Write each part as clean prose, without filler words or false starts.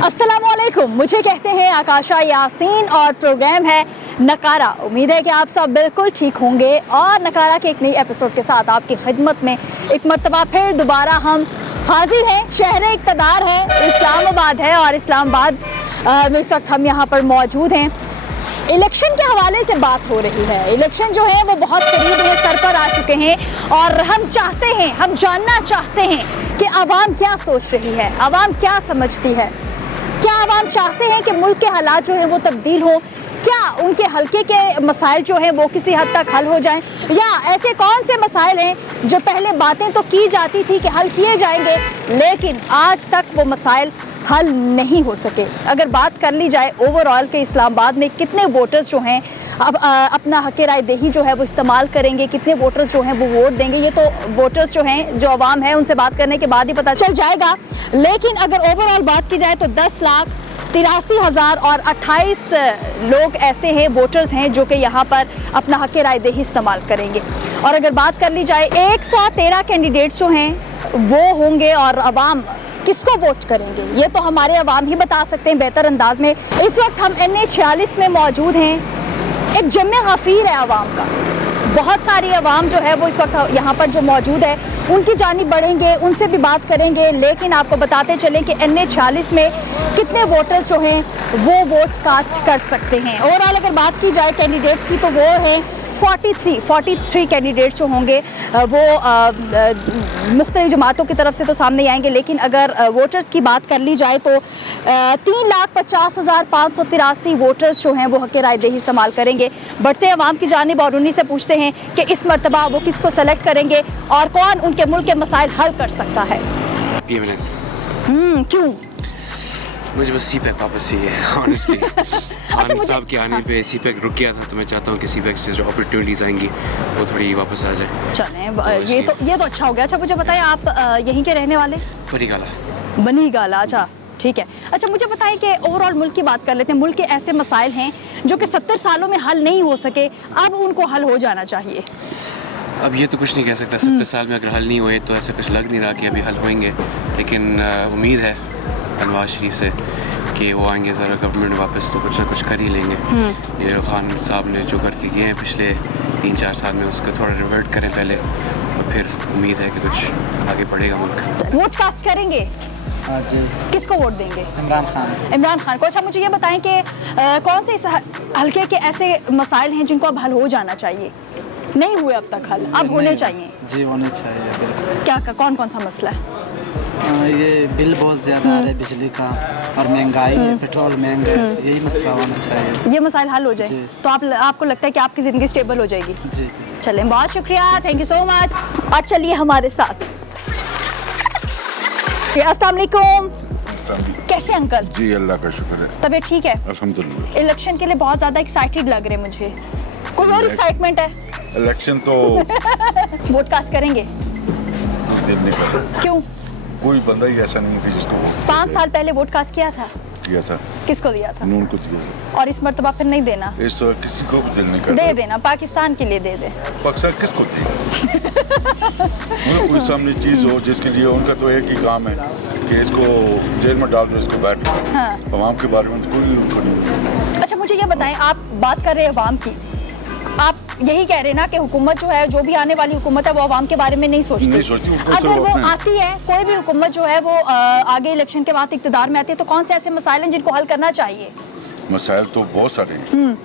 अस्सलामुअलैकुम, मुझे कहते हैं आकाशा यासीन और प्रोग्राम है नकारा। उम्मीद है कि आप सब बिल्कुल ठीक होंगे और नकारा के एक नई एपिसोड के साथ आपकी खिदमत में एक मर्तबा फिर दोबारा हम हाजिर हैं। शहर इक़्तिदार है, इस्लामाबाद है और इस्लामाबाद में इस वक्त हम यहाँ पर मौजूद हैं। इलेक्शन के हवाले से बात हो रही है। इलेक्शन जो है वो बहुत करीब है, सर पर आ चुके हैं और हम चाहते हैं, हम जानना चाहते हैं कि आवाम क्या सोच रही है, आवाम क्या समझती है। क्या आवाम चाहते हैं कि मुल्क के हालात जो हैं वो तब्दील हों? क्या उनके हल्के के मसाइल जो हैं वो किसी हद तक हल हो जाएं? या ऐसे कौन से मसाइल हैं जो पहले बातें तो की जाती थी कि हल किए जाएंगे, लेकिन आज तक वो मसाइल हल नहीं हो सके? अगर बात कर ली जाए ओवरऑल के इस्लामाबाद में कितने वोटर्स जो हैं अब अपना हक़ राय दही जो है वो इस्तेमाल करेंगे, कितने वोटर्स जो हैं वो वोट देंगे, ये तो वोटर्स जो हैं, जो आवाम है, उनसे बात करने के बाद ही पता चल जाएगा। लेकिन अगर ओवरऑल बात की जाए तो 10,83,000 और 28 लोग ऐसे हैं, वोटर्स हैं जो कि यहाँ पर अपना हक़ राय दही इस्तेमाल करेंगे। और अगर बात कर ली जाए 113 कैंडिडेट्स जो हैं वो होंगे और आवाम किसको वोट करेंगे ये तो हमारे अवाम ही बता सकते हैं बेहतर अंदाज में। इस वक्त हम NA-46 में मौजूद हैं। एक जम्मे गफीर है आवाम का, बहुत सारी आवाम जो है वो इस वक्त यहाँ पर जो मौजूद है उनकी जानिब बढ़ेंगे, उनसे भी बात करेंगे। लेकिन आपको बताते चलें कि NA-46 में कितने वोटर्स जो हैं वो वोट कास्ट कर सकते हैं। ओवरऑल अगर बात की जाए कैंडिडेट्स की तो वो हैं 43 कैंडिडेट्स जो होंगे वो मुख्तलिफ जमातों की तरफ से तो सामने आएंगे। लेकिन अगर वोटर्स की बात कर ली जाए तो 3,50,583 वोटर्स जो हैं वो हक़ राय दही इस्तेमाल करेंगे। बढ़ते अवाम की जानिब और उन्हीं से पूछते हैं कि इस मरतबा वो किसको सेलेक्ट करेंगे और कौन उनके मुल्क के मसाइल हल कर सकता है। क्यों? मुझे बस CPAC वापस चाहिए ऑनेस्टली। खान साहब के आने पे CPAC रुक गया था, तो मैं चाहता हूँ कि CPAC से जो अपॉर्चुनिटीज़ आएंगी वो थोड़ी वापस आ जाए। चलें, ये तो अच्छा हो गया। अच्छा मुझे बताएं, आप यहीं के रहने वाले? बनी गाला। अच्छा ठीक है। अच्छा मुझे बताएं कि ओवरऑल मुल्क की बात कर लेते हैं। मुल्क के ऐसे मसाइल हैं जो कि 70 सालों में हल नहीं हो सके, अब उनको हल हो जाना चाहिए। अब ये तो कुछ नहीं कह सकता। 70 साल में अगर हल नहीं हुए तो ऐसा कुछ लग नहीं रहा कि अभी हल होंगे। लेकिन उम्मीद है नवाज शरीफ से कि वो आएंगे, ज़रा गवर्नमेंट वापस तो कुछ ना कुछ कर ही लेंगे। ये खान साहब ने जो करके गए हैं पिछले 3-4 साल में, उसको थोड़ा रिवर्ट करें पहले, और फिर उम्मीद है कि कुछ आगे बढ़ेगा मुल्क। वोट कास्ट करेंगे? हाँ जी। किसको वोट देंगे? इमरान खान को। अच्छा मुझे ये बताएं कि कौन से इस हल्के के ऐसे मसाइल हैं जिनको अब हल हो जाना चाहिए, नहीं हुए अब तक हल, अब होने चाहिए? जी होने चाहिए। क्या कौन कौन सा मसला है? ये बिल बहुत ज़्यादा आ रहा है बिजली का, और महंगाई है, पेट्रोल महंगा है, यही मसला होना चाहिए। ये मसाइल हल हो जाए तो आपको लगता है कि आपकी ज़िंदगी स्टेबल हो जाएगी? जी। चलें, बहुत शुक्रिया, थैंक यू सो मच। और चलिए हमारे साथ। अस्सलाम वालेकुम। कैसे अंकल? जी अल्लाह का शुक्र है, तबीयत ठीक है? अल्हम्दुलिल्लाह। इलेक्शन के लिए बहुत ज़्यादा एक्साइटेड लग रहे हैं मुझे। कोई और एक्साइटमेंट है? इलेक्शन तो वोट कास्ट करेंगे? दिन नहीं कर, क्यों? कोई बंदा ही ऐसा नहीं है जिसको वोट 5 साल पहले वोट कास्ट किया था? किया था। किसको दिया था? नून को दिया था। और इस मर्तबा फिर नहीं देना? इस किसी को भी दिल नहीं कर दे देना, पाकिस्तान के लिए दे दे। पाकिस्तान किसको देगा? कोई सामने चीज़ हो जिसके लिए उनका तो एक ही काम है कि इसको जेल में डाल दो, इसको बैठ। हाँ। अवाम के बारे में तो कोई नहीं। अच्छा मुझे ये बताएं, आप बात कर रहे हैं अवाम की, आप यही कह रहे हैं ना कि हुकूमत जो है, जो भी आने वाली हुकूमत है वो अवाम के बारे में नहीं सोचती। अगर वो आती है, कोई भी हुकूमत जो है वो आगे इलेक्शन के बाद इक़्तिदार में आती है, तो कौन से ऐसे मसाइल हैं जिनको हल करना चाहिए? मसाइल तो बहुत सारे हैं।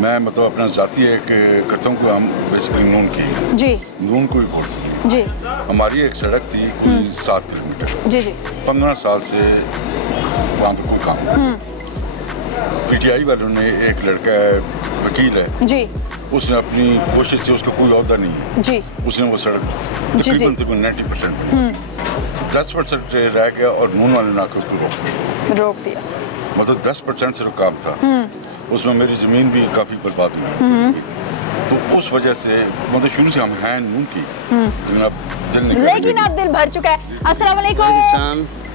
मैं मतलब अपना ज़ाती एक करता हूँ कि हम बेसिकली नून की जी, नून को ही वोट जी। हमारी एक सड़क थी कोई 7 किलोमीटर, जी जी। 15 साल से वहाँ पे कोई काम। PTI वालों ने, एक लड़का वकील है जी, उसने अपनी कोशिश से, उसका कोई अहदा नहीं है जी, उसने वो सड़क जी, जी। तकरीबन 90% 10% रह गया और नून वाले ने आकर उसको रोक दिया। मतलब 10% सिर्फ काम था। उसमें मेरी ज़मीन भी काफ़ी बर्बाद हुई। तो उस वजह से मतलब शुरू से हम हैं नून की, लेकिन अब दिल नहीं कर, लेकिन अब दिल भर चुका है। अस्सलाम वालेकुम।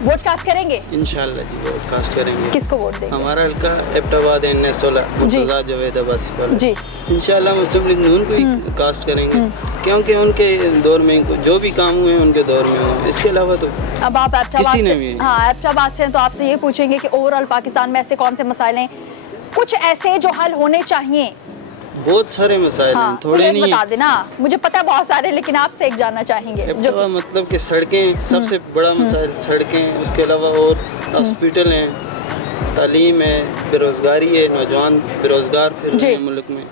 वोट कास्ट करेंगे? इंशाल्लाह जी वोट कास्ट करेंगे। किसको वोट देंगे? हमारा हल्का एबटाबाद एन 16 मुर्तज़ा जावेद अब्बासी वाला जी। इंशाल्लाह मुस्लिम लीग नून को ही कास्ट करेंगे, क्योंकि उनके दौर में जो भी काम हुए उनके दौर में हुए, इसके अलावा तो अब आप एबटाबाद किसी ने से, भी- हाँ एबटाबाद से हैं, तो आपसे ये पूछेंगे कि ओवरऑल पाकिस्तान में ऐसे कौन से मसाइल हैं, कुछ ऐसे जो हल होने चाहिए? बहुत सारे मसाइल हाँ, हैं, थोड़े मुझे नहीं बता हैं। देना, मुझे पता है बहुत सारे, लेकिन आपसे एक जानना चाहेंगे जो एबटाबाद मतलब कि सड़कें सबसे बड़ा मसाइल, सड़कें, उसके अलावा और हॉस्पिटल हैं, तालीम है, बेरोज़गारी है, नौजवान बेरोज़गार फिर जी। रहे हैं मुल्क में।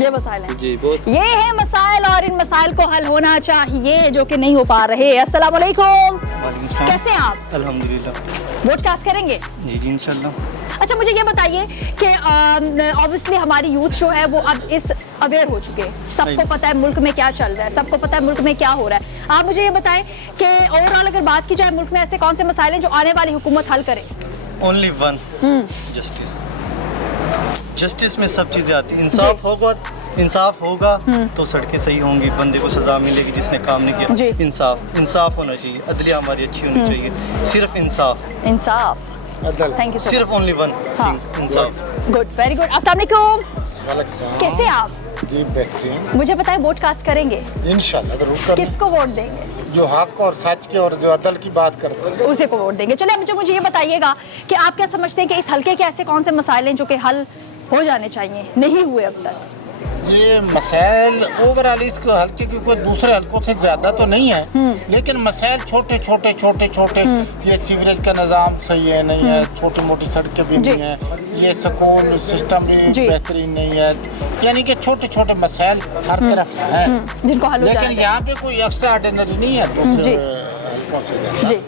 ये मसाइल हैं। जी बहुत ये है मसाइल, और इन मसाइल को हल होना चाहिए जो कि नहीं हो पा रहे। अस्सलाम वालेकुम, कैसे हैं आप? अल्हम्दुलिल्लाह। वोट कास्ट करेंगे? जी जी इंशाल्लाह। अच्छा मुझे ये बताइए कि ऑब्वियसली हमारी यूथ जो है वो अब इस अवेयर हो चुके हैं, सबको पता है मुल्क में क्या चल रहा है, सबको पता है मुल्क में क्या हो रहा है। आप मुझे ये बताएं कि ओवरऑल अगर बात की जाए मुल्क में ऐसे कौन से मसाइल हैं जो आने वाली हुकूमत हल करे? Only one, justice. जस्टिस में सब चीज़ें आती हैं। इंसाफ होगा तो सड़कें सही होंगी, बंदे को सज़ा मिलेगी जिसने काम नहीं जी। किया। इंसाफ होना चाहिए, अदलिया हमारी अच्छी होनी चाहिए, सिर्फ इंसाफ, इंसाफ। थैंक यू सो सिर्फ ओनली वन हाँ। इंसाफ। Good, very good. अस्सलाम वालेकुम, कैसे हैं आप? जी बेहतरीन, मुझे बताएं वोट कास्ट करेंगे? इंशाल्लाह जरूर करें। किसको वोट देंगे? जो हक और सच के और जो अदल की बात करते हैं उसे को वोट देंगे। चलिए मुझे ये बताइएगा कि आप क्या समझते हैं कि इस हल्के के ऐसे कौन से मसाइल हैं जो कि हल हो जाने चाहिए, नहीं हुए अब तक? ये मसाइल ओवरऑल इसको हल्के के कोई दूसरे हल्कों से ज़्यादा तो नहीं है, लेकिन मसाइल छोटे छोटे ये सीवरेज का निज़ाम सही है नहीं है, छोटी मोटी सड़कें भी जी। नहीं है, ये स्कूल सिस्टम भी जी। बेहतरीन नहीं है, यानी कि छोटे छोटे मसाइल हर तरफ हैं, जिनको हल हो लेकिन जाना यहाँ पे कोई एक्स्ट्रा ऑर्डिनरी नहीं है जी। दूसरे हल्कों से ज़्यादा। जी,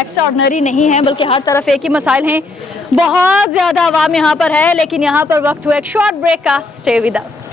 एक्स्ट्रा ऑर्डिनरी नहीं है, बल्कि हर तरफ एक ही मसाइल हैं। बहुत ज़्यादा आवाम यहाँ पर है, लेकिन यहाँ पर वक्त हुआ एक शॉर्ट ब्रेक का। Stay with us.